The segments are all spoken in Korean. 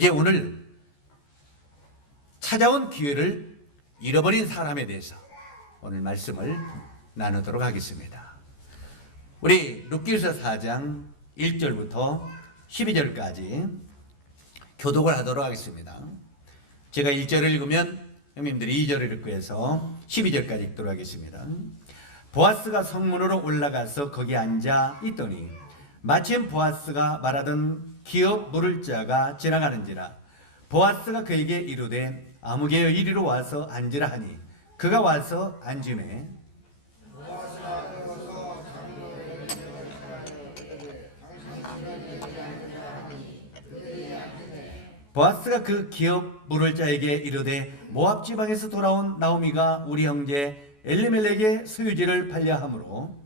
이제 오늘 찾아온 기회를 잃어버린 사람에 대해서 오늘 말씀을 나누도록 하겠습니다. 우리 룻기서 4장 1절부터 12절까지 교독을 하도록 하겠습니다. 제가 1절을 읽으면 형님들이 2절을 읽고 해서 12절까지 읽도록 하겠습니다. 보아스가 성문으로 올라가서 거기 앉아 있더니 마침 보아스가 말하던 기업 물을 자가 지나가는지라. 보아스가 그에게 이르되 아무개여 이리로 와서 앉으라 하니 그가 와서 앉으매 보아스가 그 기업 물을 자에게 이르되 모압 지방에서 돌아온 나오미가 우리 형제 엘리멜렉의 소유지를 팔려 함으로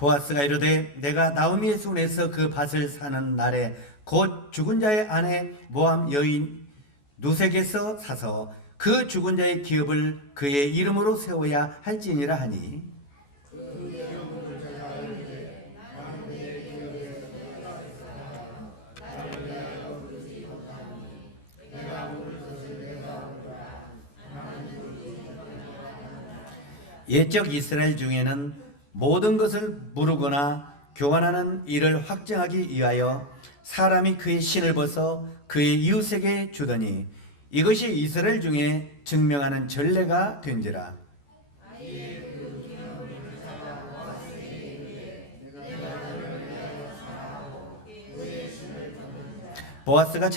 보아스가 이르되 내가 나오미의 손에서 그 밭을 사는 날에 곧 죽은 자의 아내 모압 여인 누색에서 사서 그 죽은 자의 기업을 그의 이름으로 세워야 할지니라 하니 옛적 이스라엘 중에는 모든 것을 무르거나 교환하는 일을 확정하기 위하여 사람이 그의 신을 벗어 그의 이웃에게 주더니 이것이 이스라엘 중에 증명하는 전례가 된지라. 보아스가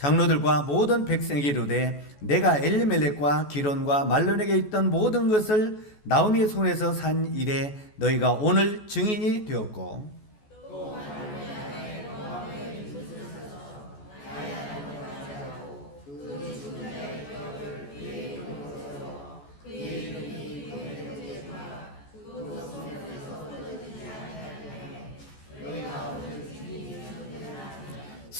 장로들과 모든 백성에게 이르되 내가 엘리멜렉과 기론과 말론에게 있던 모든 것을 나오미의 손에서 산 일에 너희가 오늘 증인이 되었고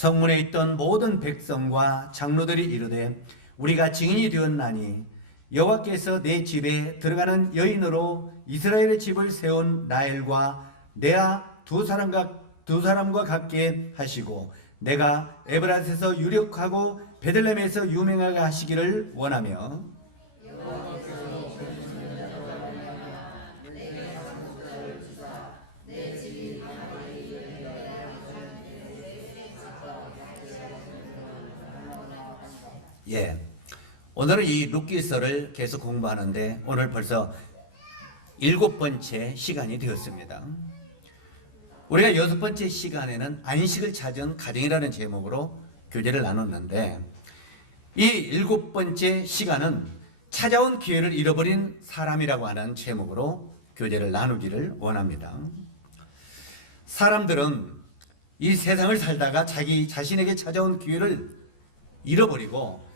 성문에 있던 모든 백성과 장로들이 이르되 우리가 증인이 되었나니 여호와께서 내 집에 들어가는 여인으로 이스라엘의 집을 세운 라헬과 레아 두 사람과 같게 하시고 내가 에브라스에서 유력하고 베들레헴에서 유명하게 하시기를 원하며 오늘은 이 룻기서를 계속 공부하는데 오늘 벌써 7번째 시간이 되었습니다. 우리가 6번째 시간에는 안식을 찾은 가정이라는 제목으로 교제를 나눴는데 이 7번째 시간은 찾아온 기회를 잃어버린 사람이라고 하는 제목으로 교제를 나누기를 원합니다. 사람들은 이 세상을 살다가 자기 자신에게 찾아온 기회를 잃어버리고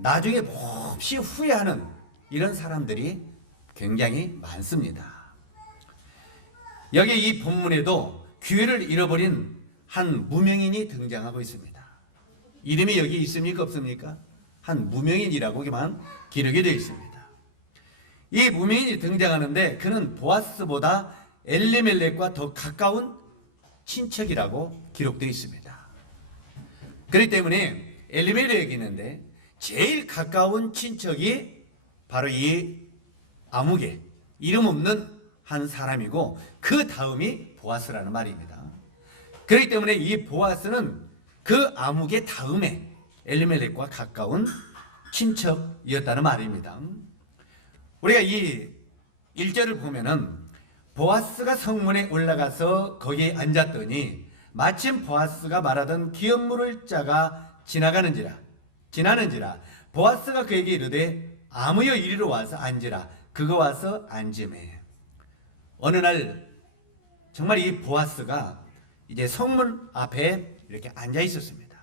나중에 몹시 후회하는 이런 사람들이 굉장히 많습니다. 여기 이 본문에도 기회를 잃어버린 한 무명인이 등장하고 있습니다. 이름이 여기 있습니까 없습니까? 한 무명인이라고만 기록이 되어 있습니다. 이 무명인이 등장하는데 그는 보아스보다 엘리멜렉과 더 가까운 친척이라고 기록되어 있습니다. 그렇기 때문에 엘리멜렉이 있는데 제일 가까운 친척이 바로 이 아무개, 이름 없는 한 사람이고 그 다음이 보아스라는 말입니다. 그렇기 때문에 이 보아스는 그 아무개 다음에 엘리멜렉과 가까운 친척이었다는 말입니다. 우리가 이 1절을 보면은 보아스가 성문에 올라가서 거기에 앉았더니 마침 보아스가 말하던 기업 물을 자가 지나는지라 보아스가 그에게 이르되 아무여 이리로 와서 앉으라. 그가 와서 앉으매 어느 날 정말 이 보아스가 이제 성문 앞에 이렇게 앉아 있었습니다.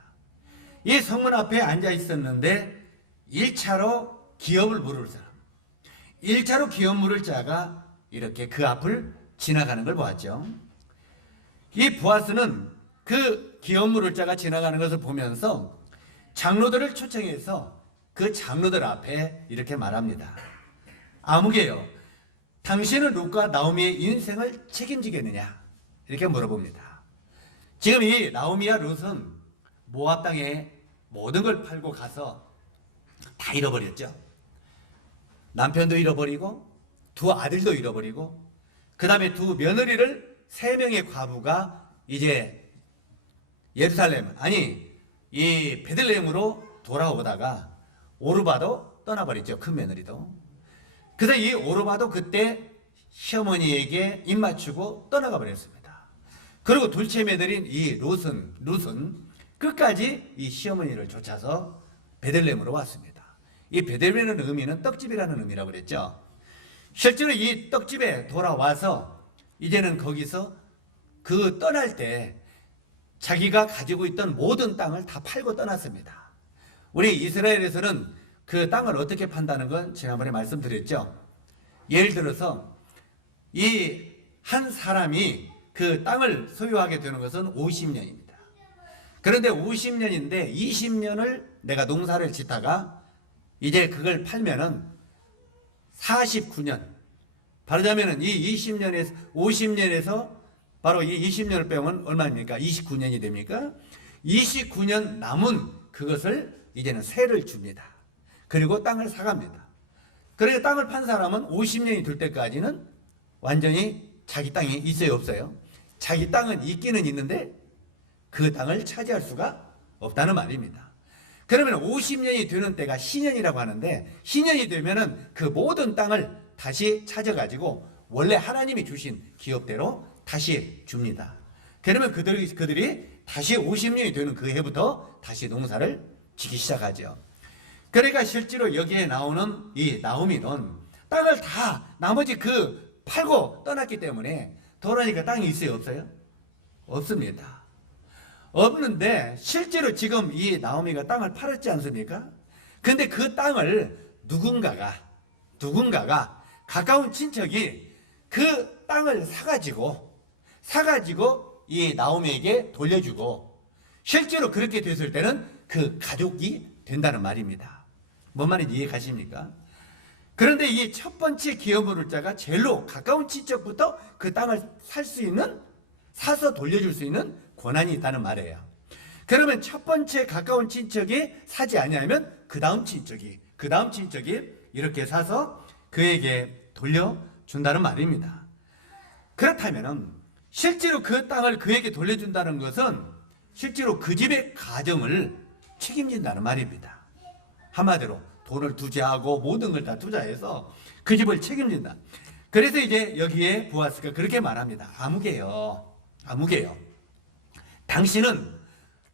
이 성문 앞에 앉아 있었는데 1차로 기업을 물을 사람, 1차로 기업 물을 자가 이렇게 그 앞을 지나가는 걸 보았죠. 이 보아스는 그 기업 물을 자가 지나가는 것을 보면서 장로들을 초청해서 그 장로들 앞에 이렇게 말합니다. 아무개요, 당신은 룻과 나오미의 인생을 책임지겠느냐? 이렇게 물어봅니다. 지금 이 나오미와 룻은 모압 땅에 모든 걸 팔고 가서 다 잃어버렸죠. 남편도 잃어버리고 두 아들도 잃어버리고 그 다음에 두 며느리를 3명의 과부가 이제 예루살렘 아니 이 베들레헴으로 돌아오다가 오르바도 떠나버렸죠. 큰 며느리도. 그래서 이 오르바도 그때 시어머니에게 입맞추고 떠나가 버렸습니다. 그리고 둘째 며느리인 이 룻은 끝까지 이 시어머니를 쫓아서 베들레헴으로 왔습니다. 이 베들레헴의 의미는 떡집이라는 의미라고 그랬죠. 실제로 이 떡집에 돌아와서 이제는 거기서 그 떠날 때 자기가 가지고 있던 모든 땅을 다 팔고 떠났습니다. 우리 이스라엘에서는 그 땅을 어떻게 판다는 건 지난번에 말씀드렸죠. 예를 들어서 이 한 사람이 그 땅을 소유하게 되는 것은 50년입니다. 그런데 50년인데 20년을 내가 농사를 짓다가 이제 그걸 팔면은 49년, 말하자면은 이 20년에서 50년에서 바로 이 20년을 빼면 얼마입니까? 29년이 됩니까? 29년 남은 그것을 이제는 세를 줍니다. 그리고 땅을 사갑니다. 그러니까 땅을 판 사람은 50년이 될 때까지는 완전히 자기 땅이 있어요, 없어요? 자기 땅은 있기는 있는데 그 땅을 차지할 수가 없다는 말입니다. 그러면 50년이 되는 때가 신년이라고 하는데 신년이 되면은 그 모든 땅을 다시 찾아가지고 원래 하나님이 주신 기업대로 다시 줍니다. 그러면 그들이 다시 50년이 되는 그 해부터 다시 농사를 짓기 시작하죠. 그러니까 실제로 여기에 나오는 이 나오미는 땅을 다 나머지 그 팔고 떠났기 때문에 돌아오니까 땅이 있어요, 없어요? 없습니다. 없는데 실제로 지금 이 나오미가 땅을 팔았지 않습니까? 근데 그 땅을 누군가가 가까운 친척이 그 땅을 사가지고 이 나오미에게 돌려주고 실제로 그렇게 됐을 때는 그 가족이 된다는 말입니다. 뭔 말인지 이해 가십니까? 그런데 이 첫 번째 기업을 자가 제일로 가까운 친척부터 그 땅을 사서 돌려줄 수 있는 권한이 있다는 말이에요. 그러면 첫 번째 가까운 친척이 사지 아니하면 그 다음 친척이 이렇게 사서 그에게 돌려준다는 말입니다. 그렇다면 실제로 그 땅을 그에게 돌려준다는 것은 실제로 그 집의 가정을 책임진다는 말입니다. 한마디로 돈을 투자하고 모든 걸 다 투자해서 그 집을 책임진다. 그래서 이제 여기에 보아스가 그렇게 말합니다. 아무개요. 당신은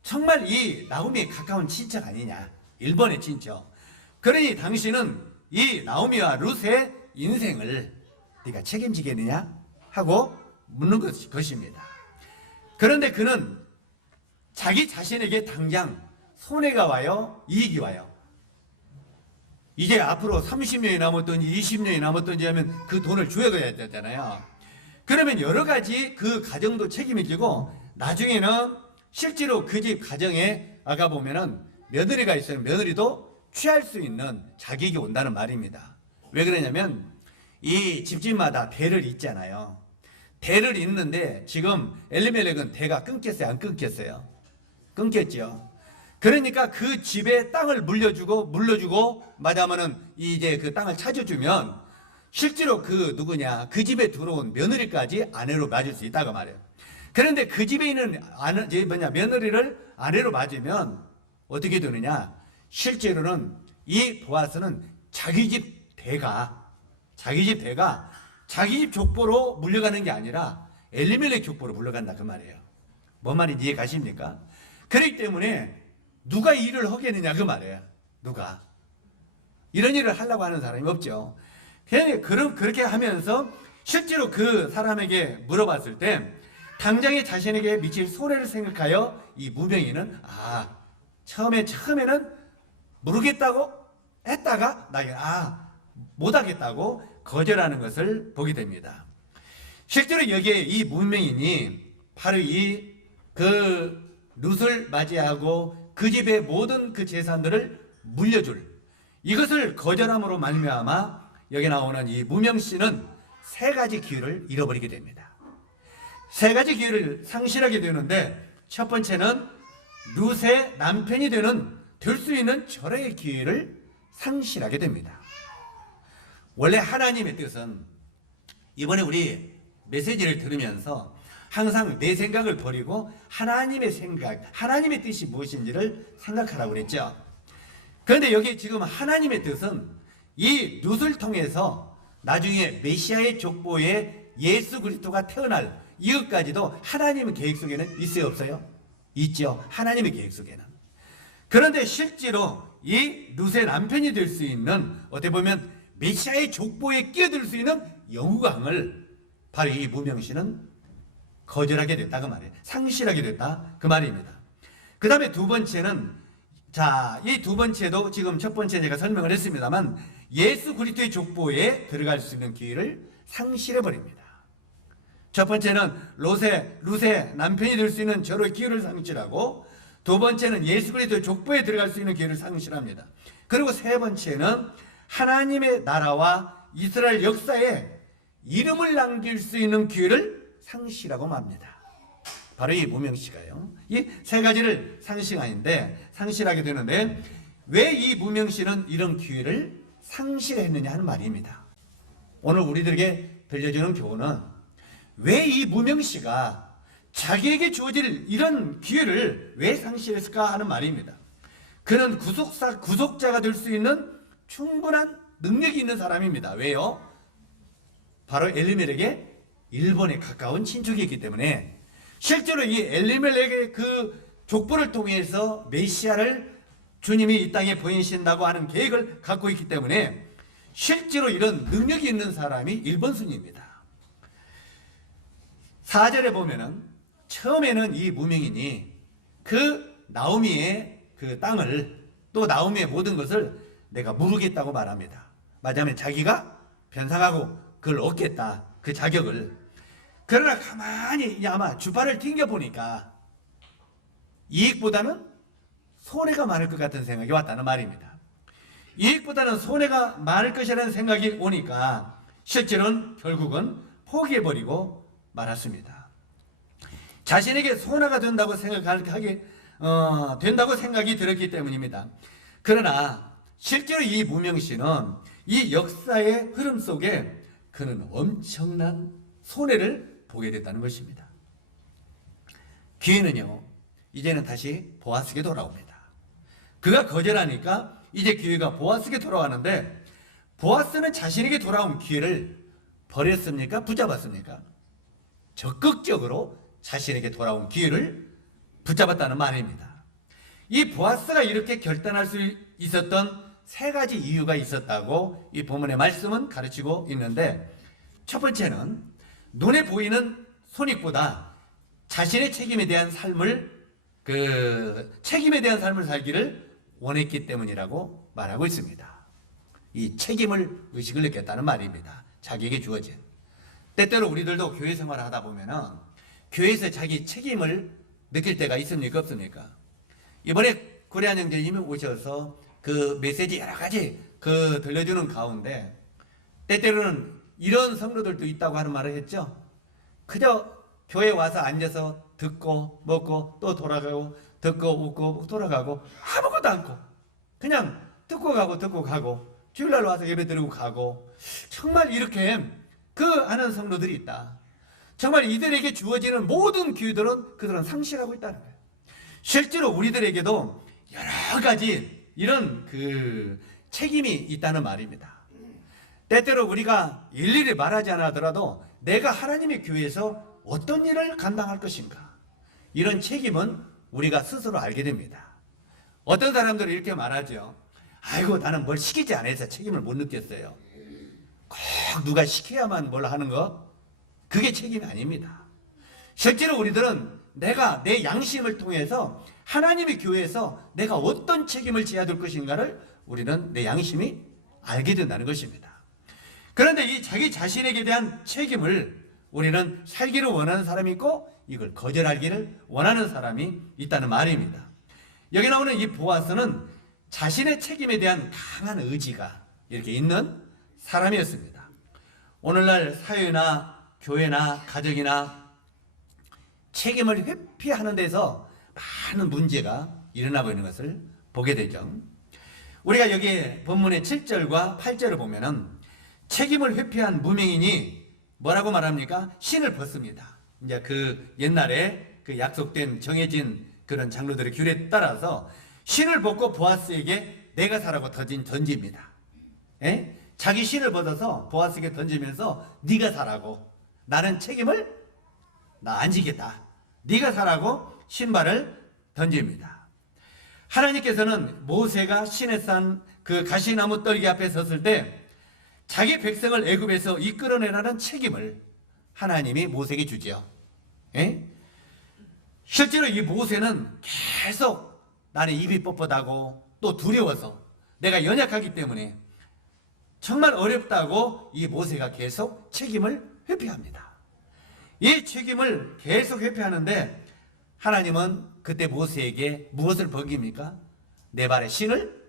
정말 이 나오미의 가까운 친척 아니냐? 일본의 친척. 그러니 당신은 이 나오미와 룻의 인생을 네가 책임지겠느냐? 하고 묻는 것입니다. 그런데 그는 자기 자신에게 당장 손해가 와요? 이익이 와요? 이제 앞으로 30년이 남았든지 20년이 남았든지 하면 그 돈을 줘야 되잖아요. 그러면 여러 가지 그 가정도 책임이 지고 나중에는 실제로 그 집 가정에 아까 보면은 며느리가 있으면 며느리도 취할 수 있는 자격이 온다는 말입니다. 왜 그러냐면 이 집집마다 대를 잇잖아요. 대를 잇는데 지금 엘리멜렉은 대가 끊겼어요? 안 끊겼어요? 끊겼죠. 그러니까 그 집에 땅을 물려주고 마다하면은 이제 그 땅을 찾아주면 실제로 그 집에 들어온 며느리까지 아내로 맞을 수 있다고 말해요. 그런데 그 집에 있는 며느리를 아내로 맞으면 어떻게 되느냐? 실제로는 이 보아스는 자기 집 대가 자기 집 족보로 물려가는 게 아니라 엘리멜렉 족보로 물려간다 그 말이에요. 뭔 말인지 이해 가십니까? 그렇기 때문에 누가 일을 하겠느냐 그 말이에요. 누가 이런 일을 하려고 하는 사람이 없죠. 그렇게 하면서 실제로 그 사람에게 물어봤을 때 당장에 자신에게 미칠 손해를 생각하여 이 무병인은 처음에는 모르겠다고 했다가 나중에 못하겠다고 거절하는 것을 보게 됩니다. 실제로 여기에 이 문명인이 바로 그 룻을 맞이하고 그 집의 모든 그 재산들을 물려줄 이것을 거절함으로 말미암아 여기 나오는 이 무명씨는 세 가지 기회를 잃어버리게 됩니다. 세 가지 기회를 상실하게 되는데, 첫 번째는 룻의 남편이 될 수 있는 절호의 기회를 상실하게 됩니다. 원래 하나님의 뜻은, 이번에 우리 메시지를 들으면서 항상 내 생각을 버리고 하나님의 생각, 하나님의 뜻이 무엇인지를 생각하라고 그랬죠. 그런데 여기 지금 하나님의 뜻은 이 룻을 통해서 나중에 메시아의 족보에 예수 그리스도가 태어날 이것까지도 하나님의 계획 속에는 있어요, 없어요? 있죠. 하나님의 계획 속에는. 그런데 실제로 이 룻의 남편이 될 수 있는, 어떻게 보면 메시아의 족보에 끼어들 수 있는 영광을 바로 이 무명씨는 거절하게 됐다 그 말이에요. 상실하게 됐다 그 말입니다. 그 다음에 두 번째는, 자, 이 두 번째도 지금 첫 번째 제가 설명을 했습니다만 예수 그리스도의 족보에 들어갈 수 있는 기회를 상실해 버립니다. 첫 번째는 룻의 남편이 될 수 있는 절호의 기회를 상실하고, 두 번째는 예수 그리스도의 족보에 들어갈 수 있는 기회를 상실합니다. 그리고 세 번째는 하나님의 나라와 이스라엘 역사에 이름을 남길 수 있는 기회를 상실하고 맙니다. 바로 이 무명씨가요. 이 세 가지를 상실하게 되는데, 왜 이 무명씨는 이런 기회를 상실했느냐 하는 말입니다. 오늘 우리들에게 들려주는 교훈은 왜 이 무명씨가 자기에게 주어질 이런 기회를 왜 상실했을까 하는 말입니다. 그는 구속자가 될 수 있는 충분한 능력이 있는 사람입니다. 왜요? 바로 엘리멜렉의 일본에 가까운 친척이기 때문에, 실제로 이 엘리멜렉의 그 족보를 통해서 메시아를 주님이 이 땅에 보이신다고 하는 계획을 갖고 있기 때문에 실제로 이런 능력이 있는 사람이 일본순입니다. 4절에 보면은 처음에는 이 무명인이 그 나오미의 그 땅을, 또 나오미의 모든 것을 내가 물으겠다고 말합니다. 맞으면 자기가 변상하고 그걸 얻겠다, 그 자격을. 그러나 가만히 아마 주파를 튕겨보니까 이익보다는 손해가 많을 것 같은 생각이 왔다는 말입니다. 이익보다는 손해가 많을 것이라는 생각이 오니까 실제로는 결국은 포기해버리고 말았습니다. 자신에게 손해가 된다고 생각이 들었기 때문입니다. 그러나 실제로 이 무명씨는 이 역사의 흐름 속에 그는 엄청난 손해를 보게 됐다는 것입니다. 기회는요, 이제는 다시 보아스에게 돌아옵니다. 그가 거절하니까 이제 기회가 보아스에게 돌아왔는데, 보아스는 자신에게 돌아온 기회를 버렸습니까? 붙잡았습니까? 적극적으로 자신에게 돌아온 기회를 붙잡았다는 말입니다. 이 보아스가 이렇게 결단할 수 있었던 세 가지 이유가 있었다고 이 본문의 말씀은 가르치고 있는데, 첫 번째는 눈에 보이는 손익보다 자신의 책임에 대한 삶을 살기를 원했기 때문이라고 말하고 있습니다. 이 책임을 의식을 느꼈다는 말입니다. 자기에게 주어진. 때때로 우리들도 교회 생활을 하다 보면은 교회에서 자기 책임을 느낄 때가 있습니까, 없습니까? 이번에 고려한 형제님이 오셔서 그 메시지 여러 가지 들려주는 가운데 때때로는 이런 성도들도 있다고 하는 말을 했죠. 그저 교회 와서 앉아서 듣고 먹고 또 돌아가고, 듣고 웃고 돌아가고, 아무것도 않고 그냥 듣고 가고 주일날 와서 예배 드리고 가고, 정말 이렇게 하는 성도들이 있다. 정말 이들에게 주어지는 모든 기회들은 그들은 상실하고 있다는 거예요. 실제로 우리들에게도 여러 가지 이런 책임이 있다는 말입니다. 때때로 우리가 일일이 말하지 않아더라도 내가 하나님의 교회에서 어떤 일을 감당할 것인가, 이런 책임은 우리가 스스로 알게 됩니다. 어떤 사람들은 이렇게 말하죠. 아이고, 나는 뭘 시키지 않아서 책임을 못 느꼈어요. 꼭 누가 시켜야만 뭘 하는 거, 그게 책임이 아닙니다. 실제로 우리들은 내가 내 양심을 통해서 하나님의 교회에서 내가 어떤 책임을 져야 될 것인가를 우리는 내 양심이 알게 된다는 것입니다. 그런데 이 자기 자신에게 대한 책임을 우리는 살기를 원하는 사람이 있고 이걸 거절하기를 원하는 사람이 있다는 말입니다. 여기 나오는 이 보아스는 자신의 책임에 대한 강한 의지가 이렇게 있는 사람이었습니다. 오늘날 사회나 교회나 가정이나 책임을 회피하는 데서 많은 문제가 일어나고 있는 것을 보게 되죠. 우리가 여기 본문의 7절과 8절을 보면은 책임을 회피한 무명인이 뭐라고 말합니까? 신을 벗습니다. 이제 그 옛날에 그 약속된 정해진 그런 장로들의 규례에 따라서 신을 벗고 보아스에게 내가 사라고 던집니다. 에? 자기 신을 벗어서 보아스에게 던지면서 네가 사라고, 나는 책임을 나 안 지겠다, 네가 사라고 신발을 던집니다. 하나님께서는 모세가 신에 싼 그 가시나무 떨기 앞에 섰을 때 자기 백성을 애굽에서 이끌어내라는 책임을 하나님이 모세에게 주지요. 에? 실제로 이 모세는 계속 나는 입이 뻣뻣하고 또 두려워서 내가 연약하기 때문에 정말 어렵다고 이 모세가 계속 책임을 회피합니다. 이 책임을 계속 회피하는데 하나님은 그때 모세에게 무엇을 벗깁니까? 내 발에 신을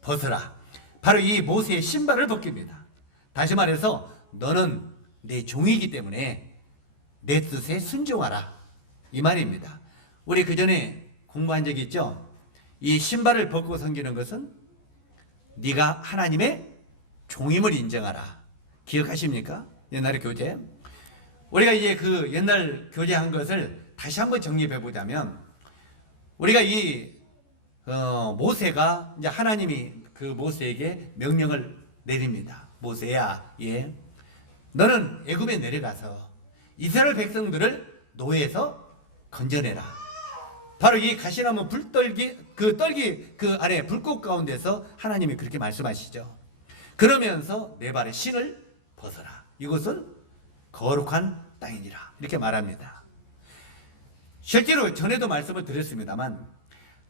벗으라. 바로 이 모세의 신발을 벗깁니다. 다시 말해서 너는 내 종이기 때문에 내 뜻에 순종하라, 이 말입니다. 우리 그 전에 공부한 적이 있죠? 이 신발을 벗고 섬기는 것은 네가 하나님의 종임을 인정하라. 기억하십니까? 옛날의 교재. 우리가 이제 그 옛날 교재한 것을 다시 한번 정리해 보자면, 우리가 이 모세가 이제 하나님이 그 모세에게 명령을 내립니다. 모세야, 예, 너는 애굽에 내려가서 이스라엘 백성들을 노예에서 건져내라. 바로 이 가시나무 불떨기 그 안에 불꽃 가운데서 하나님이 그렇게 말씀하시죠. 그러면서 내 발에 신을 벗어라. 이곳은 거룩한 땅이니라. 이렇게 말합니다. 실제로 전에도 말씀을 드렸습니다만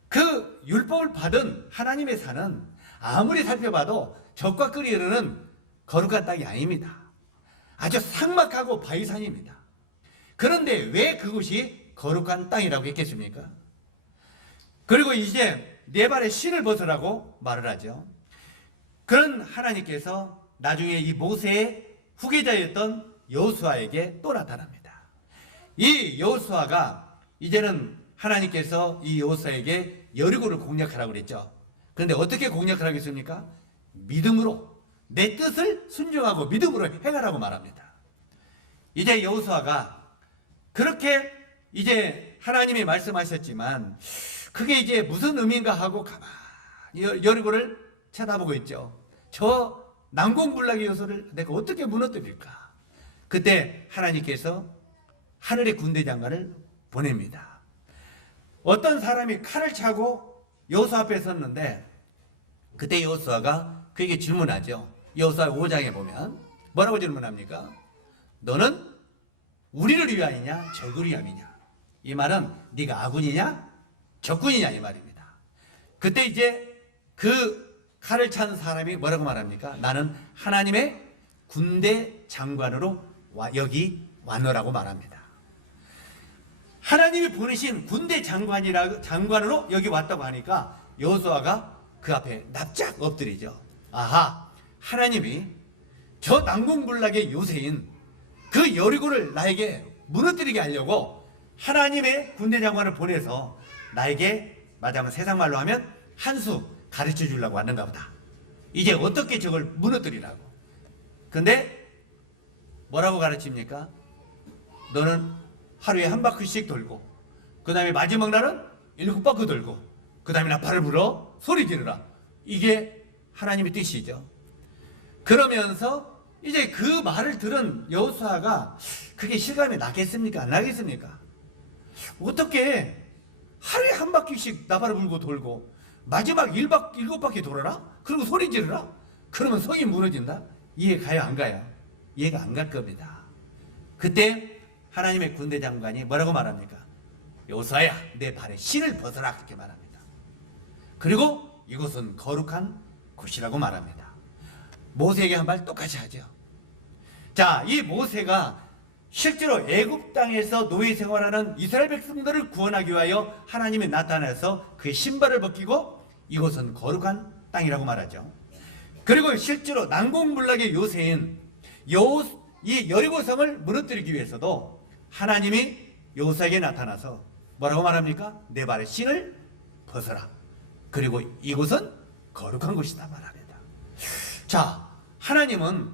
그 율법을 받은 하나님의 산은 아무리 살펴봐도 적과 꿀이 흐르는 거룩한 땅이 아닙니다. 아주 삭막하고 바위산입니다. 그런데 왜 그것이 거룩한 땅이라고 했겠습니까? 그리고 이제 내 발에 신을 벗으라고 말을 하죠. 그런 하나님께서 나중에 이 모세의 후계자였던 여호수아에게 또 나타납니다. 이 여호수아가 이제는 하나님께서 이 여호수아에게 여리고를 공략하라고 그랬죠. 그런데 어떻게 공략하라고 했습니까? 믿음으로, 내 뜻을 순종하고 믿음으로 행하라고 말합니다. 이제 여호수아가 그렇게 이제 하나님이 말씀하셨지만 그게 이제 무슨 의미인가 하고 가만히 여리고를 쳐다보고 있죠. 저 난공불락의 요소를 내가 어떻게 무너뜨릴까? 그때 하나님께서 하늘의 군대 장관을 보냅니다. 어떤 사람이 칼을 차고 여호수아 앞에 섰는데 그때 여호수아가 그에게 질문하죠. 여호수아 5장에 보면 뭐라고 질문합니까? 너는 우리를 위하여냐 적을 위함이냐? 이 말은 네가 아군이냐 적군이냐 이 말입니다. 그때 이제 그 칼을 찬 사람이 뭐라고 말합니까? 나는 하나님의 군대 장관으로 여기 왔노라고 말합니다. 하나님이 보내신 군대 장관으로 여기 왔다고 하니까 여호수아가 그 앞에 납작 엎드리죠. 아하, 하나님이 저 난공불락의 요새인 그 여리고를 나에게 무너뜨리게 하려고 하나님의 군대 장관을 보내서 나에게 말하자면 세상 말로 하면 한 수 가르쳐 주려고 왔는가 보다. 이제 어떻게 저걸 무너뜨리라고. 근데 뭐라고 가르칩니까? 너는 하루에 한 바퀴씩 돌고 그 다음에 마지막 날은 7바퀴 돌고 그 다음에 나팔을 불어 소리 지르라. 이게 하나님의 뜻이죠. 그러면서 이제 그 말을 들은 여호수아가 그게 실감이 나겠습니까? 안 나겠습니까? 어떻게 하루에 한 바퀴씩 나팔을 불고 돌고 마지막 7바퀴 돌아라? 그리고 소리 지르라? 그러면 성이 무너진다? 이해 가요 안 가요? 이해가 안 갈 겁니다. 그때 하나님의 군대 장관이 뭐라고 말합니까? 여호수아야, 내 발에 신을 벗어라. 그렇게 말합니다. 그리고 이곳은 거룩한 곳이라고 말합니다. 모세에게 한 말 똑같이 하죠. 자, 이 모세가 실제로 애굽 땅에서 노예 생활하는 이스라엘 백성들을 구원하기 위하여 하나님이 나타나서 그의 신발을 벗기고 이곳은 거룩한 땅이라고 말하죠. 그리고 실제로 난공불락의 요새인 이 여리고성을 무너뜨리기 위해서도 하나님이 여호수아에게 나타나서 뭐라고 말합니까? 내 발에 신을 벗어라. 그리고 이곳은 거룩한 곳이다 말합니다. 자, 하나님은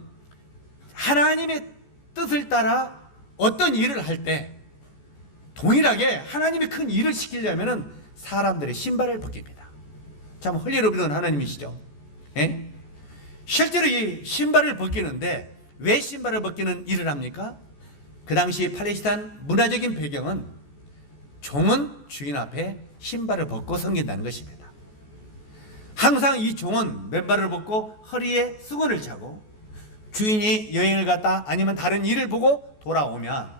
하나님의 뜻을 따라 어떤 일을 할 때 동일하게 하나님이 큰 일을 시키려면 사람들의 신발을 벗깁니다. 참 흘리로비는 하나님이시죠. 예? 실제로 이 신발을 벗기는데 왜 신발을 벗기는 일을 합니까? 그 당시 팔레스타인 문화적인 배경은 종은 주인 앞에 신발을 벗고 섬긴다는 것입니다. 항상 이 종은 맨발을 벗고 허리에 수건을 차고 주인이 여행을 갔다 아니면 다른 일을 보고 돌아오면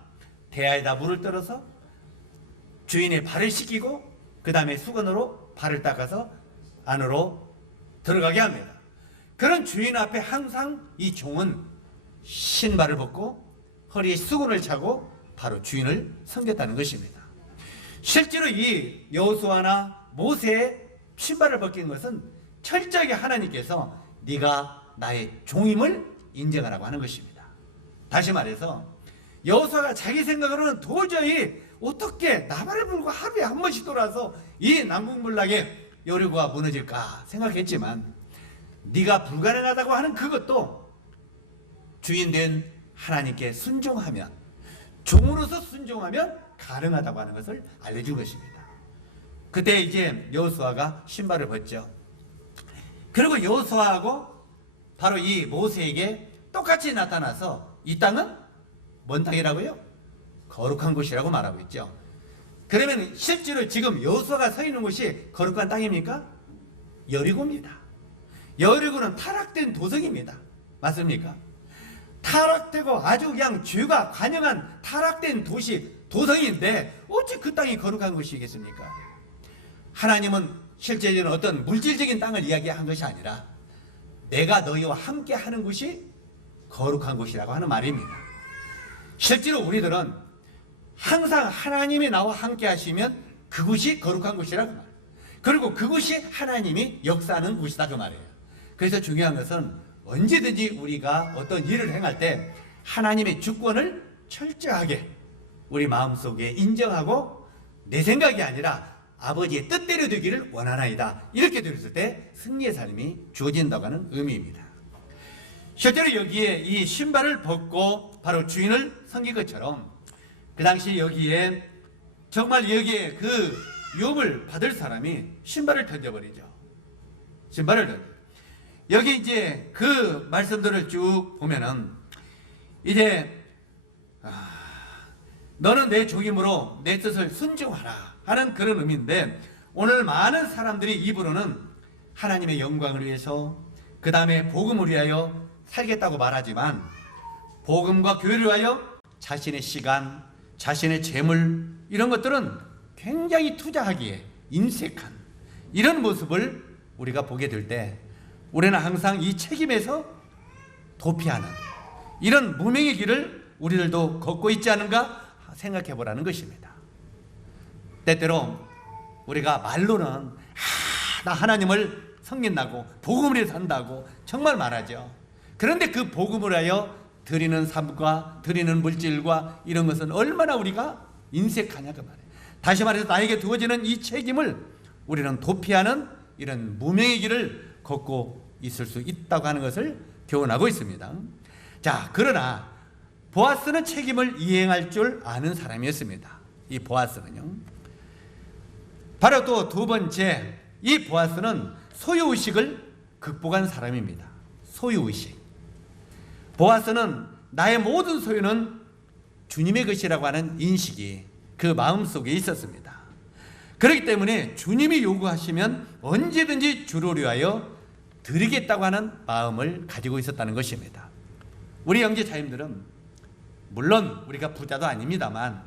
대야에다 물을 떨어서 주인의 발을 씻기고 그 다음에 수건으로 발을 닦아서 안으로 들어가게 합니다. 그런 주인 앞에 항상 이 종은 신발을 벗고 허리에 수건을 차고 바로 주인을 섬겼다는 것입니다. 실제로 이 여호수아나 모세의 신발을 벗긴 것은 철저하게 하나님께서 네가 나의 종임을 인정하라고 하는 것입니다. 다시 말해서 여호수아가 자기 생각으로는 도저히 어떻게 나발을 불고 하루에 한 번씩 돌아서 이 난공불락의 여리고가 무너질까 생각했지만 네가 불가능하다고 하는 그것도 주인된 하나님께 순종하면 종으로서 순종하면 가능하다고 하는 것을 알려준 것입니다. 그때 이제 여호수아가 신발을 벗죠. 그리고 여호수아하고 바로 이 모세에게 똑같이 나타나서 이 땅은 뭔 땅이라고요? 거룩한 곳이라고 말하고 있죠. 그러면 실제로 지금 여호수아가 서 있는 곳이 거룩한 땅입니까? 여리고입니다. 여리고는 타락된 도성입니다. 맞습니까? 타락되고 아주 그냥 죄가 관영한 타락된 도성인데 어찌 그 땅이 거룩한 곳이겠습니까? 하나님은 실제로는 어떤 물질적인 땅을 이야기한 것이 아니라 내가 너희와 함께 하는 곳이 거룩한 곳이라고 하는 말입니다. 실제로 우리들은 항상 하나님이 나와 함께 하시면 그곳이 거룩한 곳이라고 말해요. 그리고 그곳이 하나님이 역사하는 곳이다 그 말이에요. 그래서 중요한 것은 언제든지 우리가 어떤 일을 행할 때 하나님의 주권을 철저하게 우리 마음속에 인정하고 내 생각이 아니라 아버지의 뜻대로 되기를 원하나이다. 이렇게 들었을 때 승리의 삶이 주어진다고 하는 의미입니다. 실제로 여기에 이 신발을 벗고 바로 주인을 섬긴 것처럼 그 당시 여기에 정말 여기에 그 유업을 받을 사람이 신발을 던져버리죠. 신발을 던져. 여기 이제 그 말씀들을 쭉 보면은 이제 너는 내 종임으로 내 뜻을 순종하라 하는 그런 의미인데 오늘 많은 사람들이 입으로는 하나님의 영광을 위해서 그 다음에 복음을 위하여 살겠다고 말하지만 복음과 교회를 위하여 자신의 시간, 자신의 재물 이런 것들은 굉장히 투자하기에 인색한 이런 모습을 우리가 보게 될 때 우리는 항상 이 책임에서 도피하는 이런 무명의 길을 우리들도 걷고 있지 않은가 생각해 보라는 것입니다. 때때로 우리가 말로는 나 하나님을 섬긴다고 복음을 위해 산다고 정말 말하죠. 그런데 그 복음을 하여 드리는 삶과 드리는 물질과 이런 것은 얼마나 우리가 인색하냐 그 말이에요. 다시 말해서 나에게 두어지는 이 책임을 우리는 도피하는 이런 무명의 길을 걷고 있을 수 있다고 하는 것을 교훈하고 있습니다. 자, 그러나 보아스는 책임을 이행할 줄 아는 사람이었습니다. 이 보아스는요. 바로 또 두 번째, 이 보아스는 소유의식을 극복한 사람입니다. 소유의식. 보아스는 나의 모든 소유는 주님의 것이라고 하는 인식이 그 마음속에 있었습니다. 그렇기 때문에 주님이 요구하시면 언제든지 주를 위하여 드리겠다고 하는 마음을 가지고 있었다는 것입니다. 우리 형제 자님들은 물론 우리가 부자도 아닙니다만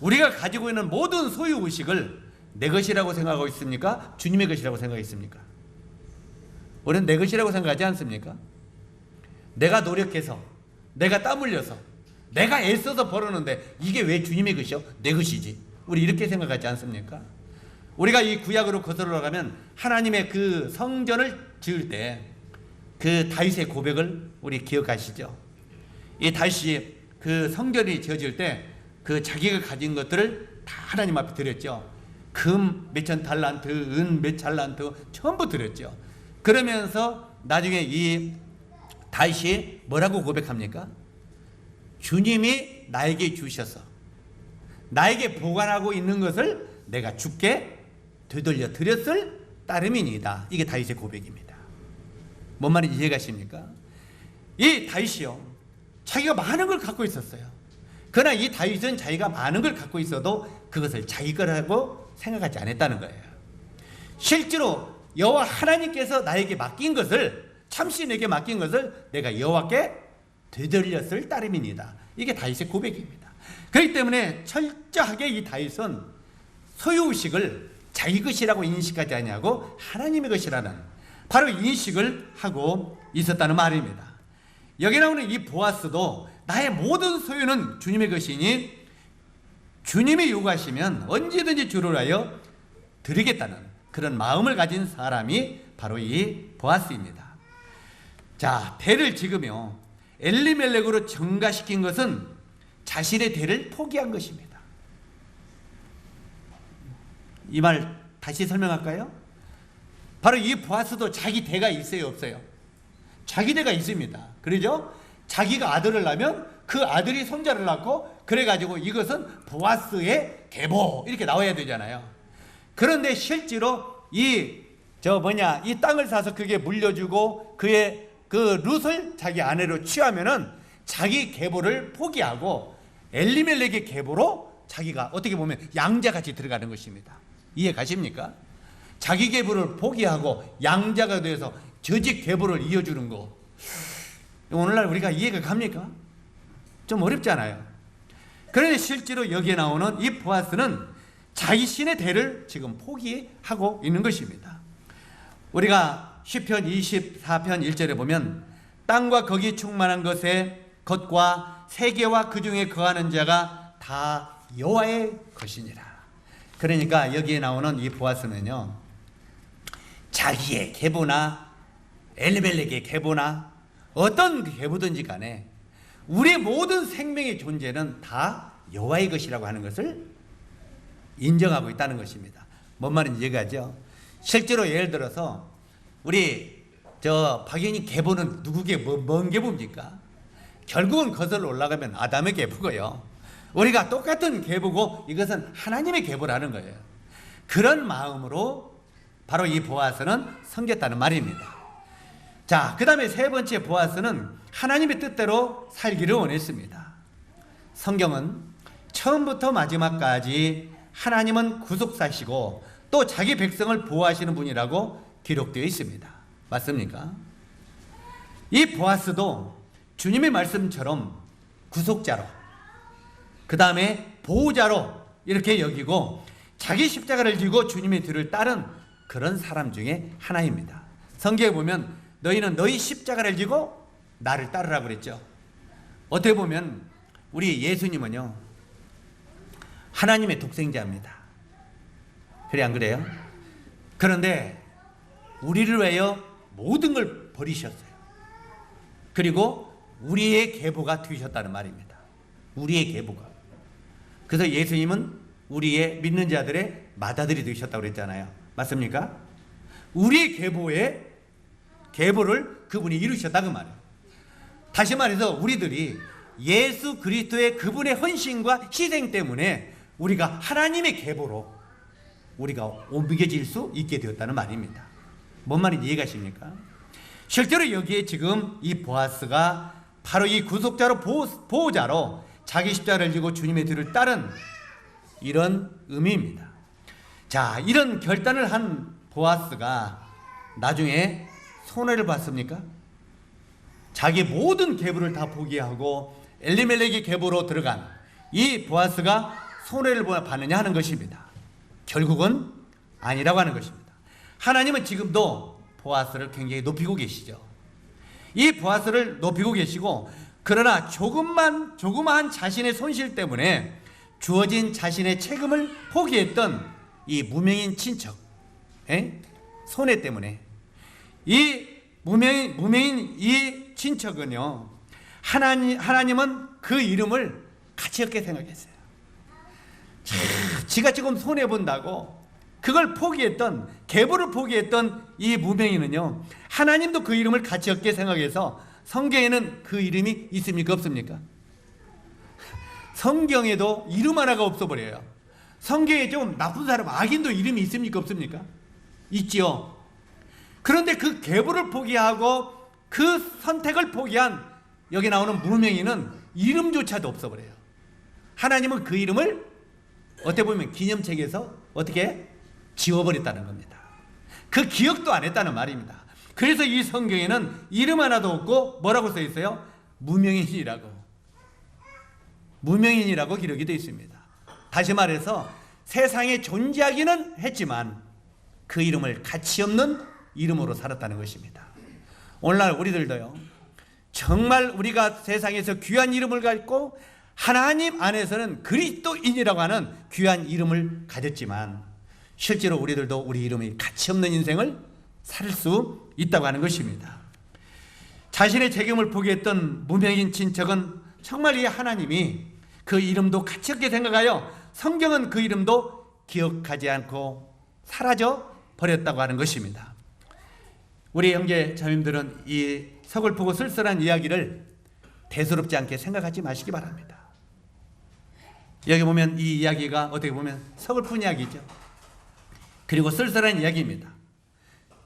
우리가 가지고 있는 모든 소유의식을 내 것이라고 생각하고 있습니까? 주님의 것이라고 생각했습니까? 우리는 내 것이라고 생각하지 않습니까? 내가 노력해서, 내가 땀 흘려서, 내가 애써서 벌었는데 이게 왜 주님의 것이요? 내 것이지. 우리 이렇게 생각하지 않습니까? 우리가 이 구약으로 거슬러 올라가면 하나님의 그 성전을 지을 때 그 다윗의 고백을 우리 기억하시죠? 이 다윗이 그 성전이 지어질 때 그 자기가 가진 것들을 다 하나님 앞에 드렸죠. 금 몇천 달란트, 은 몇 달란트 전부 드렸죠. 그러면서 나중에 이 다윗이 뭐라고 고백합니까? 주님이 나에게 주셔서 나에게 보관하고 있는 것을 내가 주께 되돌려 드렸을 따름이니이다. 이게 다윗의 고백입니다. 뭔 말인지 이해가십니까? 이 다윗이요, 자기가 많은 걸 갖고 있었어요. 그러나 이 다윗은 자기가 많은 걸 갖고 있어도 그것을 자기 거라고 생각하지 않았다는 거예요. 실제로 여호와 하나님께서 나에게 맡긴 것을, 참신에게 맡긴 것을 내가 여호와께 되돌렸을 따름이니다. 이게 다윗의 고백입니다. 그렇기 때문에 철저하게 이 다윗은 소유의식을 자기 것이라고 인식하지 아니하고 하나님의 것이라는 바로 인식을 하고 있었다는 말입니다. 여기 나오는 이 보아스도 나의 모든 소유는 주님의 것이니 주님이 요구하시면 언제든지 주를 하여 드리겠다는 그런 마음을 가진 사람이 바로 이 보아스입니다. 자, 대를 지으며 엘리멜렉으로 전가시킨 것은 자신의 대를 포기한 것입니다. 이 말 다시 설명할까요? 바로 이 보아스도 자기 대가 있어요, 없어요? 자기 대가 있습니다. 그러죠? 자기가 아들을 낳으면 그 아들이 손자를 낳고, 그래가지고 이것은 보아스의 계보 이렇게 나와야 되잖아요. 그런데 실제로 이 땅을 사서 그게 물려주고 그의 그 룻을 자기 아내로 취하면은 자기 계보를 포기하고 엘리멜렉의 계보로 자기가 어떻게 보면 양자같이 들어가는 것입니다. 이해 가십니까? 자기 계보를 포기하고 양자가 돼서 저직 계보를 이어주는 거, 오늘날 우리가 이해가 갑니까? 좀 어렵잖아요. 그런데 실제로 여기에 나오는 이 보아스는 자신의 대를 지금 포기하고 있는 것입니다. 우리가 시편 24편 1절에 보면 땅과 거기 충만한 것과 세계와 그 중에 거하는 자가 다 여호와의 것이니라. 그러니까 여기에 나오는 이 보아스는요, 자기의 계보나 엘리멜렉의 계보나 어떤 계보든지 간에 우리의 모든 생명의 존재는 다 여호와의 것이라고 하는 것을 인정하고 있다는 것입니다. 뭔 말인지 이해가죠? 실제로 예를 들어서 우리 박연희 계보는 누구게 뭔 계보입니까? 결국은 거슬러 올라가면 아담의 계보고요. 우리가 똑같은 계보고 이것은 하나님의 계보라는 거예요. 그런 마음으로 바로 이 보아스는 섬겼다는 말입니다. 자, 그 다음에 세 번째 보아스는 하나님의 뜻대로 살기를 원했습니다. 성경은 처음부터 마지막까지 하나님은 구속사시고 또 자기 백성을 보호하시는 분이라고 기록되어 있습니다. 맞습니까? 이 보아스도 주님의 말씀처럼 구속자로, 그 다음에 보호자로 이렇게 여기고 자기 십자가를 지고 주님의 뒤를 따른 그런 사람 중에 하나입니다. 성경에 보면 너희는 너희 십자가를 지고 나를 따르라고 그랬죠. 어떻게 보면 우리 예수님은요, 하나님의 독생자입니다. 그래 안 그래요? 그런데 우리를 위하여 모든 걸 버리셨어요. 그리고 우리의 계보가 되셨다는 말입니다. 우리의 계보가. 그래서 예수님은 우리의 믿는 자들의 맏아들이 되셨다고 그랬잖아요. 맞습니까? 우리의 계보를 그분이 이루셨다고 말이에요. 다시 말해서 우리들이 예수 그리스도의 그분의 헌신과 희생 때문에 우리가 하나님의 계보로 우리가 옮겨질 수 있게 되었다는 말입니다. 뭔 말인지 이해가십니까? 실제로 여기에 지금 이 보아스가 바로 이 구속자로 보호자로 자기 십자가를 지고 주님의 뒤를 따른 이런 의미입니다. 자, 이런 결단을 한 보아스가 나중에 손해를 봤습니까? 자기 모든 계보를 다 포기하고 엘리멜렉의 계보로 들어간 이 보아스가 손해를 받느냐 하는 것입니다. 결국은 아니라고 하는 것입니다. 하나님은 지금도 보아스를 굉장히 높이고 계시죠. 이 보아스를 높이고 계시고, 그러나 조그마한 자신의 손실 때문에 주어진 자신의 책임을 포기했던 이 무명인 친척, 손해 때문에 이 무명인 이 친척은요, 하나님은 그 이름을 가치 없게 생각했어요. 지가 지금 손해 본다고 그걸 포기했던, 계보를 포기했던 이 무명인은요, 하나님도 그 이름을 가치 없게 생각해서 성경에는 그 이름이 있습니까, 없습니까? 성경에도 이름 하나가 없어 버려요. 성경에 좀 나쁜 사람, 악인도 이름이 있습니까, 없습니까? 있지요. 그런데 그 계보를 포기하고 그 선택을 포기한 여기 나오는 무명인은 이름조차도 없어 버려요. 하나님은 그 이름을 어떻게 보면 기념책에서 어떻게 지워버렸다는 겁니다. 그 기억도 안 했다는 말입니다. 그래서 이 성경에는 이름 하나도 없고 뭐라고 써 있어요? 무명인이라고 기록이 되어 있습니다. 다시 말해서 세상에 존재하기는 했지만 그 이름을 가치 없는 이름으로 살았다는 것입니다. 오늘날 우리들도요, 정말 우리가 세상에서 귀한 이름을 갖고 하나님 안에서는 그리스도인이라고 하는 귀한 이름을 가졌지만 실제로 우리들도 우리 이름이 가치 없는 인생을 살 수 있다고 하는 것입니다. 자신의 책임을 포기했던 무명인 친척은 정말 이 하나님이 그 이름도 가치 없게 생각하여 성경은 그 이름도 기억하지 않고 사라져 버렸다고 하는 것입니다. 우리 형제 자매님들은 이 서글프고 쓸쓸한 이야기를 대수롭지 않게 생각하지 마시기 바랍니다. 여기 보면 이 이야기가 어떻게 보면 서글픈 이야기죠. 그리고 쓸쓸한 이야기입니다.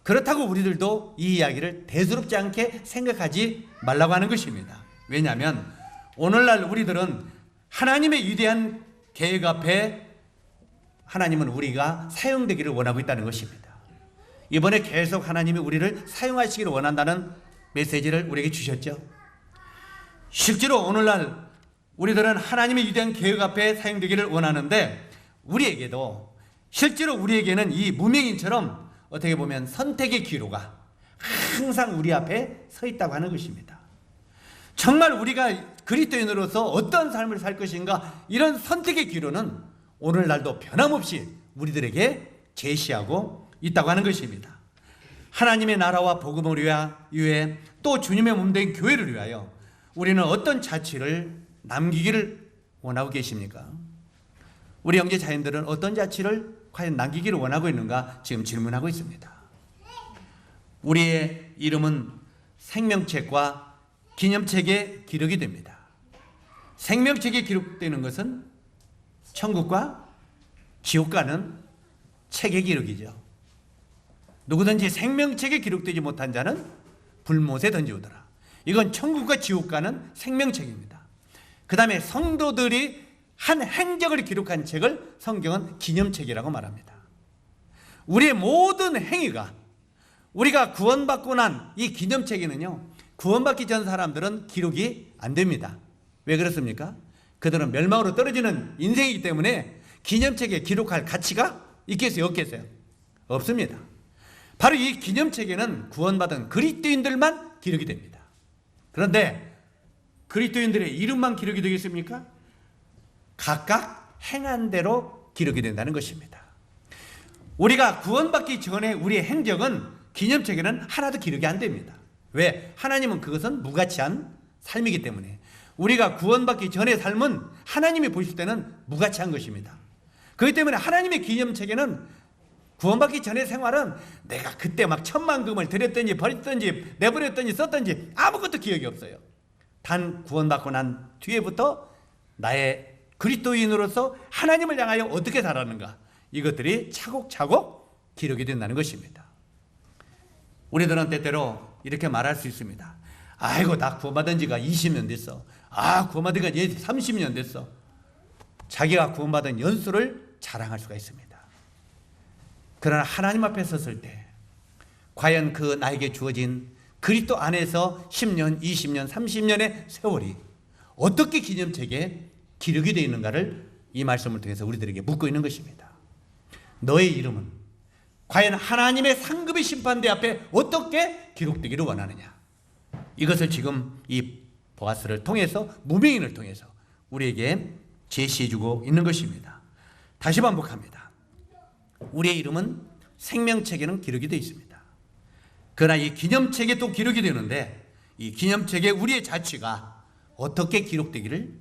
그렇다고 우리들도 이 이야기를 대수롭지 않게 생각하지 말라고 하는 것입니다. 왜냐하면 오늘날 우리들은 하나님의 위대한 계획 앞에 하나님은 우리가 사용되기를 원하고 있다는 것입니다. 이번에 계속 하나님이 우리를 사용하시기를 원한다는 메시지를 우리에게 주셨죠. 실제로 오늘날 우리들은 하나님의 위대한 계획 앞에 사용되기를 원하는데 우리에게도 실제로 우리에게는 이 무명인처럼 어떻게 보면 선택의 기로가 항상 우리 앞에 서 있다고 하는 것입니다. 정말 우리가 그리스도인으로서 어떤 삶을 살 것인가, 이런 선택의 기로는 오늘날도 변함없이 우리들에게 제시하고 있다고 하는 것입니다. 하나님의 나라와 복음을 위해 또 주님의 몸된 교회를 위하여 우리는 어떤 자취를 남기기를 원하고 계십니까? 우리 형제 자녀들은 어떤 자취를 과연 남기기를 원하고 있는가 지금 질문하고 있습니다. 우리의 이름은 생명책과 기념책에 기록이 됩니다. 생명책에 기록되는 것은 천국과 지옥 가는 책의 기록이죠. 누구든지 생명책에 기록되지 못한 자는 불못에 던지우더라. 이건 천국과 지옥 가는 생명책입니다. 그 다음에 성도들이 한 행적을 기록한 책을 성경은 기념책이라고 말합니다. 우리의 모든 행위가 우리가 구원받고 난 이 기념책에는요, 구원받기 전 사람들은 기록이 안 됩니다. 왜 그렇습니까? 그들은 멸망으로 떨어지는 인생이기 때문에 기념책에 기록할 가치가 있겠어요, 없겠어요? 없습니다. 바로 이 기념책에는 구원받은 그리스도인들만 기록이 됩니다. 그런데 그리스도인들의 이름만 기록이 되겠습니까? 각각 행한 대로 기록이 된다는 것입니다. 우리가 구원받기 전에 우리의 행적은 기념책에는 하나도 기록이 안 됩니다. 왜? 하나님은 그것은 무가치한 삶이기 때문에. 우리가 구원받기 전의 삶은 하나님이 보실 때는 무가치한 것입니다. 그렇기 때문에 하나님의 기념책에는 구원받기 전의 생활은 내가 그때 막 천만금을 드렸든지 버렸든지 내버렸든지 썼든지 아무것도 기억이 없어요. 단 구원받고 난 뒤에부터 나의 그리스도인으로서 하나님을 향하여 어떻게 살았는가, 이것들이 차곡차곡 기록이 된다는 것입니다. 우리들은 때때로 이렇게 말할 수 있습니다. 아이고, 나 구원받은 지가 20년 됐어. 구원받은 지가 30년 됐어. 자기가 구원받은 연수를 자랑할 수가 있습니다. 그러나 하나님 앞에 섰을 때 과연 그 나에게 주어진 그리스도 안에서 10년, 20년, 30년의 세월이 어떻게 기념책에 기록이 되어 있는가를 이 말씀을 통해서 우리들에게 묻고 있는 것입니다. 너의 이름은 과연 하나님의 상급의 심판대 앞에 어떻게 기록되기를 원하느냐? 이것을 지금 이 보아스를 통해서, 무명인을 통해서 우리에게 제시해주고 있는 것입니다. 다시 반복합니다. 우리의 이름은 생명책에는 기록이 되어 있습니다. 그러나 이 기념책에 또 기록이 되는데, 이 기념책에 우리의 자취가 어떻게 기록되기를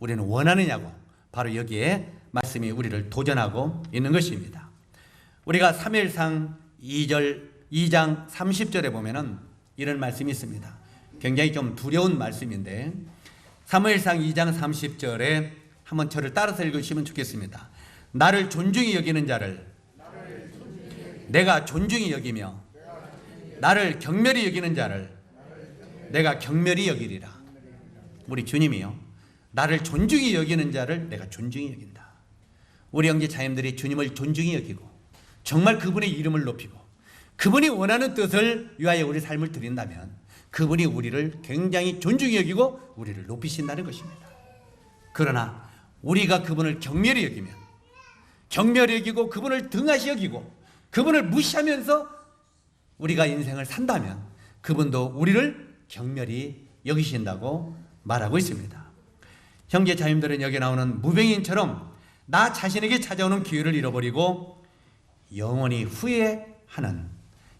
우리는 원하느냐고, 바로 여기에 말씀이 우리를 도전하고 있는 것입니다. 우리가 사무엘상 2장 30절에 보면은 이런 말씀이 있습니다. 굉장히 좀 두려운 말씀인데, 사무엘상 2장 30절에 한번 저를 따라서 읽으시면 좋겠습니다. 나를 존중히 여기는 자를 내가 존중히 여기며 나를 경멸히 여기는 자를 내가 경멸히 여기리라. 우리 주님이요, 나를 존중히 여기는 자를 내가 존중히 여긴다. 우리 형제 자님들이 주님을 존중히 여기고 정말 그분의 이름을 높이고 그분이 원하는 뜻을 위하여 우리 삶을 드린다면 그분이 우리를 굉장히 존중히 여기고 우리를 높이신다는 것입니다. 그러나 우리가 그분을 경멸히 여기면, 경멸히 여기고 그분을 등하시 여기고 그분을 무시하면서 우리가 인생을 산다면 그분도 우리를 경멸히 여기신다고 말하고 있습니다. 형제 자님들은 여기 나오는 무병인처럼 나 자신에게 찾아오는 기회를 잃어버리고 영원히 후회하는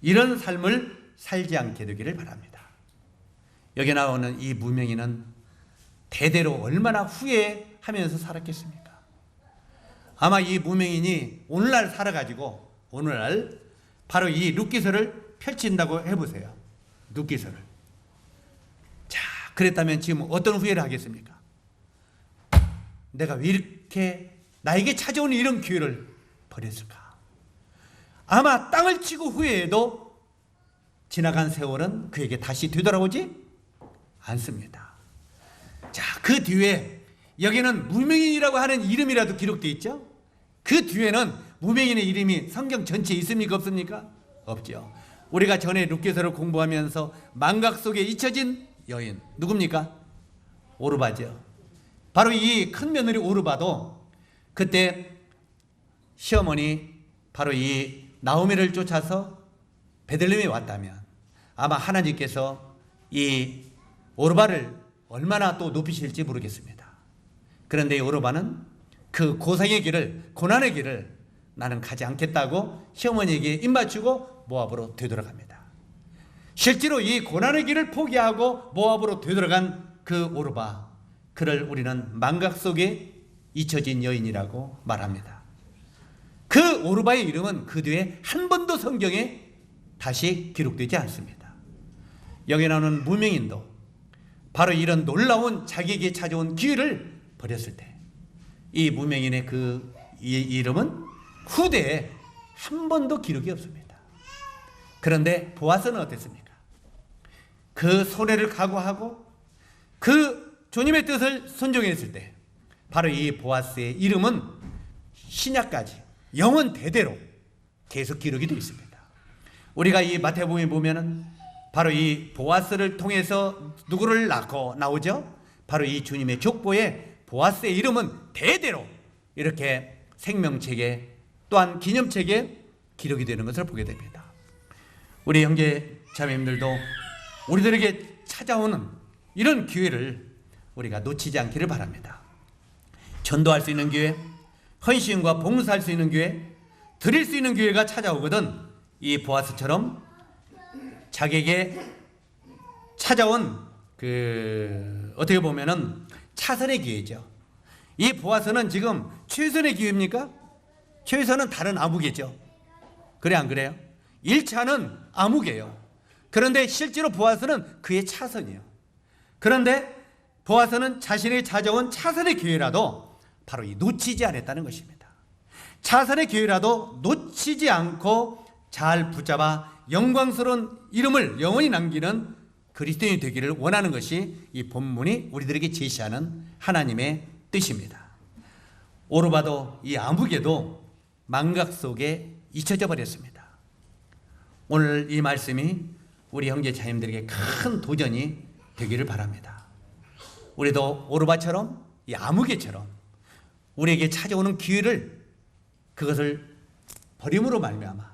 이런 삶을 살지 않게 되기를 바랍니다. 여기 나오는 이 무명인은 대대로 얼마나 후회하면서 살았겠습니까? 아마 이 무명인이 오늘날 살아가지고 오늘날 바로 이 룻기서를 펼친다고 해보세요. 룻기서를. 자, 그랬다면 지금 어떤 후회를 하겠습니까? 내가 왜 이렇게 나에게 찾아오는 이런 기회를 버렸을까? 아마 땅을 치고 후회해도 지나간 세월은 그에게 다시 되돌아오지 않습니다. 자, 그 뒤에 여기는 무명인이라고 하는 이름이라도 기록되어 있죠? 그 뒤에는 무명인의 이름이 성경 전체에 있습니까? 없습니까? 없죠. 우리가 전에 룻기서를 공부하면서 망각 속에 잊혀진 여인, 누굽니까? 오르바죠. 바로 이 큰 며느리 오르바도 그때 시어머니 바로 이 나오미를 쫓아서 베들레헴에 왔다면 아마 하나님께서 이 오르바를 얼마나 또 높이실지 모르겠습니다. 그런데 이 오르바는 그 고생의 길을, 고난의 길을 나는 가지 않겠다고 시어머니에게 입맞추고 모압으로 되돌아갑니다. 실제로 이 고난의 길을 포기하고 모압으로 되돌아간 그 오르바, 그를 우리는 망각 속에 잊혀진 여인이라고 말합니다. 그 오르바의 이름은 그 뒤에 한 번도 성경에 다시 기록되지 않습니다. 여기 나오는 무명인도 바로 이런 놀라운 자기에게 찾아온 기회를 버렸을 때 이 무명인의 그 이름은 후대에 한 번도 기록이 없습니다. 그런데 보아스는 어땠습니까? 그 손해를 각오하고 그 주님의 뜻을 순종했을 때 바로 이 보아스의 이름은 신약까지 영원 대대로 계속 기록이 되어 있습니다. 우리가 이 마태복음에 보면은 바로 이 보아스를 통해서 누구를 낳고 나오죠? 바로 이 주님의 족보에 보아스의 이름은 대대로 이렇게 생명책에 또한 기념책에 기록이 되는 것을 보게 됩니다. 우리 형제 자매님들도 우리들에게 찾아오는 이런 기회를 우리가 놓치지 않기를 바랍니다. 전도할 수 있는 기회, 헌신과 봉사할 수 있는 기회, 드릴 수 있는 기회가 찾아오거든 이 보아스처럼 자기에게 찾아온 어떻게 보면은 차선의 기회죠. 이 보아스는 지금 최선의 기회입니까? 최선은 다른 아무개죠. 그래 안 그래요? 1차는 아무개요. 그런데 실제로 보아스는 그의 차선이에요. 그런데 보아스는 자신이 찾아온 차선의 기회라도 바로 이 놓치지 않았다는 것입니다. 차선의 기회라도 놓치지 않고 잘 붙잡아 영광스러운 이름을 영원히 남기는 그리스도인이 되기를 원하는 것이 이 본문이 우리들에게 제시하는 하나님의 뜻입니다. 오르바도 이 아무개도 망각 속에 잊혀져 버렸습니다. 오늘 이 말씀이 우리 형제 자님들에게 큰 도전이 되기를 바랍니다. 우리도 오르바처럼 이 아무개처럼 우리에게 찾아오는 기회를 그것을 버림으로 말미암아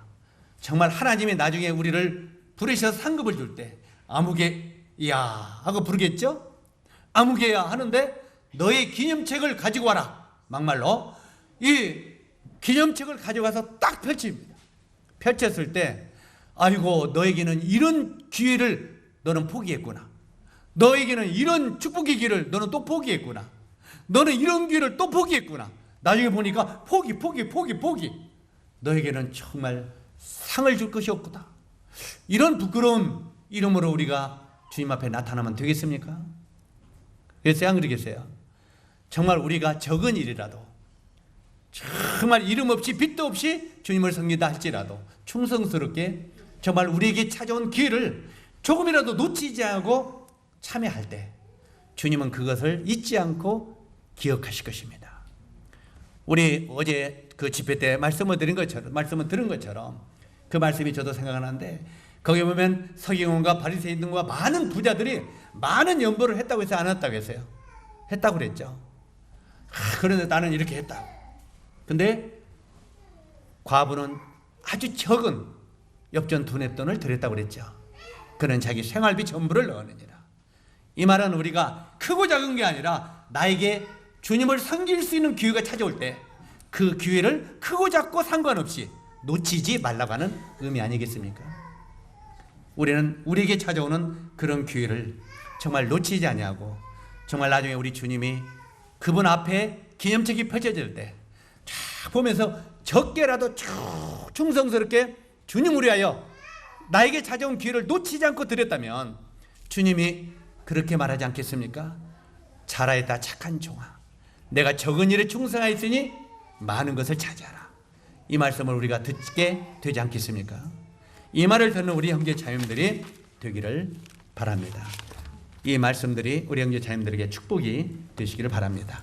정말 하나님이 나중에 우리를 부르셔서 상급을 줄 때 아무개 이야 하고 부르겠죠? 아무개야 하는데 너의 기념책을 가지고 와라. 막말로 이 기념책을 가져가서 딱 펼칩니다. 펼쳤을 때 아이고 너에게는 이런 기회를 너는 포기했구나. 너에게는 이런 축복의 기회를 너는 또 포기했구나. 너는 이런 기회를 또 포기했구나. 나중에 보니까 포기. 너에게는 정말 상을 줄 것이 없구나. 이런 부끄러운 이름으로 우리가 주님 앞에 나타나면 되겠습니까? 그랬어요? 안 그러겠어요? 정말 우리가 적은 일이라도 정말 이름 없이 빛도 없이 주님을 섬긴다 할지라도 충성스럽게 정말 우리에게 찾아온 기회를 조금이라도 놓치지 않고 참여할 때 주님은 그것을 잊지 않고 기억하실 것입니다. 우리 어제 그 집회 때 말씀을 들은 것처럼 그 말씀이 저도 생각나는데 거기 보면 서기관과 바리새인들과 많은 부자들이 많은 연보를 했다고 해서 안 했다고 했어요. 했다고 그랬죠. 그런데 나는 이렇게 했다. 근데 과부는 아주 적은 엽전 두 냅돈을 드렸다고 그랬죠. 그는 자기 생활비 전부를 넣었느니라. 이 말은 우리가 크고 작은 게 아니라 나에게 주님을 섬길 수 있는 기회가 찾아올 때 그 기회를 크고 작고 상관없이 놓치지 말라고 하는 의미 아니겠습니까? 우리는 우리에게 찾아오는 그런 기회를 정말 놓치지 아니하고 정말 나중에 우리 주님이 그분 앞에 기념책이 펼쳐질 때 쫙 보면서 적게라도 쭉 충성스럽게 주님을 위하여 나에게 찾아온 기회를 놓치지 않고 드렸다면 주님이 그렇게 말하지 않겠습니까? 잘하였다 착한 종아, 내가 적은 일에 충성하였으니 많은 것을 차지하라. 이 말씀을 우리가 듣게 되지 않겠습니까? 이 말을 듣는 우리 형제 자매들이 되기를 바랍니다. 이 말씀들이 우리 형제 자매들에게 축복이 되시기를 바랍니다.